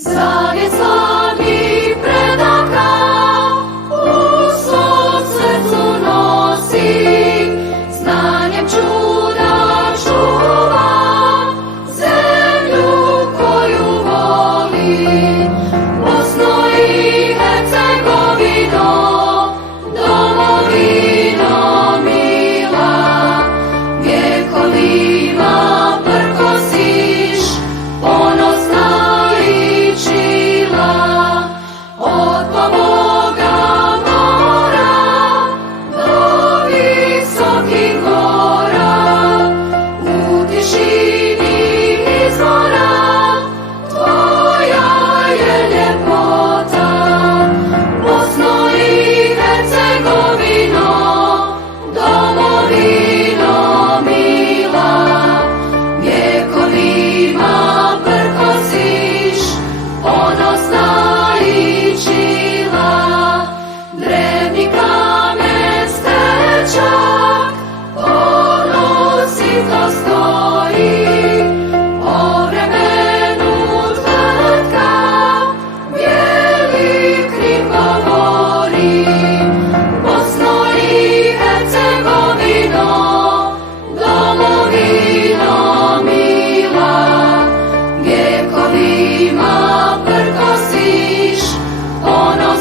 Zavjet slavni predaka u svom srcu nosi, znanjem čuda čuva zemlju koju voli. Bosno i Hercegovino, domovino mila, vjekovima prkosiš ponosna i čila. Od Pavoga mora do visokih gora, u tišini izvora tvoja je ljepota. Bosno i Hercegovino, domovino mila, vjekovima prkosiš ponosna i čila. Drevni kamen stečak ponosito stoji, o vremenu tvrtka bijeli Krim govori. Bosno i Hercegovino, domovino mila, vjekovima prkosiš ponosna